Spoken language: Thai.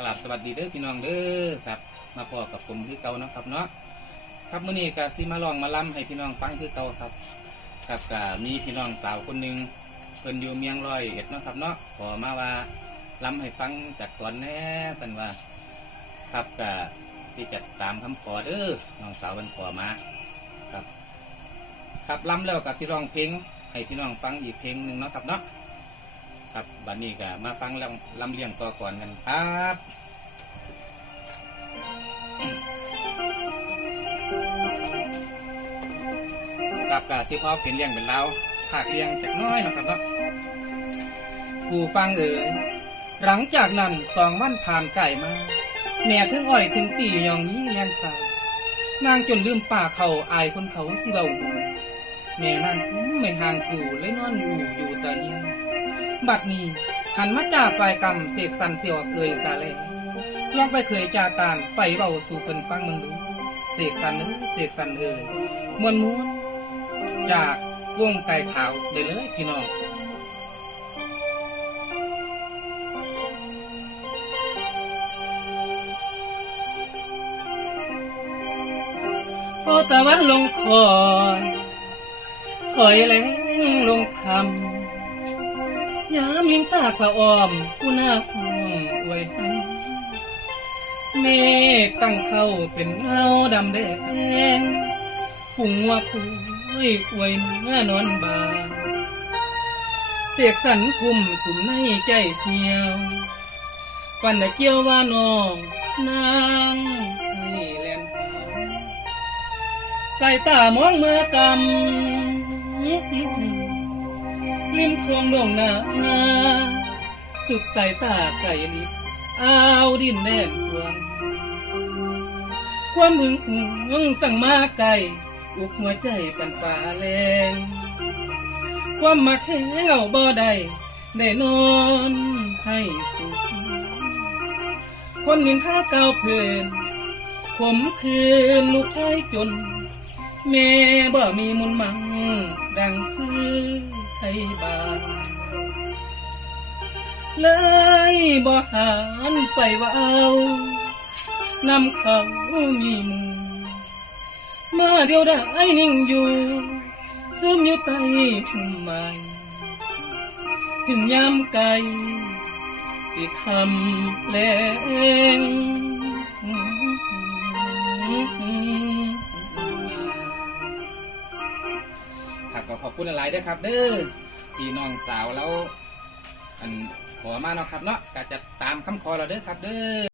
กราบสวัสดีเด้อพี่น้องเด้อครับ มาพอกับผมคือเก่านะครับเนาะครับมื้อนี้ก็สิมาลองมาล้ำให้พี่น้องฟังคือเก่าครับครับก็มีพี่น้องสาวคนหนึ่งเพิ่นอยู่เมียงร้อยเอ็ดเนาะครับเนาะขอมาว่าล้ำให้ฟังจากตอนแน่สันว่า ครับก็สิจัดตามคำขอเด้อน้องสาวเพิ่นขอมาครับ ครับล้ำแล้วก็สิร้องเพลงให้พี่น้องฟังอีกเพลงหนึ่งเนาะครับเนาะ ครับบัดนี้ก็มาฟังลำลำเลียงต่อก่อนกันครับครับกะที่พ่อเป็นเลี้ยงเป็นเราผากเลี้ยงจากน้อยนะครับเนาะผู้ฟังเอ๋ยหลังจากนั้นสองวันผ่านไก่มาแม่ถึงอ้อยถึงตียองนี้เลียนสาวนางจนลืมป่าเขาอายคนเขาสิเบาหูแม่นั่นไม่ห่างสู่เลยนอนอยู่อยู่แต่เฮีย บัดนี้หันมาจ่าฝ่ายกรรมเสกสันเสียวเอ่ยสาเลลองไปเคยจ่าตานไปเบาสู่เพิ่นฟังมึงดูเสกสันเอ้เสกสันเอ่ยมวนม้วนจากวงไก่ขาวเด้เลยพี่น้องพอตะวันลงคอยถอยแรงลงคำ ยามยิงตากผ้าอ้อมผู้หน้าห้องอวยให้เมฆตั้งเข้าเป็นเงาดำแดงพุงว่าปุ้ยอวยเมื่อนอนบาเสียกสันกลุ่มสุมในใจเหี่ยวฟันได้เกียวว่าน้องนางให้แลนหาสายตามองเมื่อกำ ริมทวงลงหน้าสุดสายตาไก่ลิบอ้าวดินแน่นทวง ความหึงหวงสั่งมาไก่อุกหัวใจปันฝ่าแรงความมักแห้งเอาบ่ได้ได้นอนให้สุขคนนินท่าเก่าเพลินผมคืนลูกชายจน แม่บ่มีมุนมังดังคือ ไทยบ้านเลยบ่หานไฟว่าเอานำเขามีหมูมาเดียวได้นิ่งอยู่ ซึมอยู่ใต้พุ่มไม้ถึงยามไกลสิคำแรง คุณหลายๆด้วยครับเด้อพี่น้องสาวแล้วอันขอมาเนาะครับเนาะก็จะตามคำขอเราเด้อครับเด้อ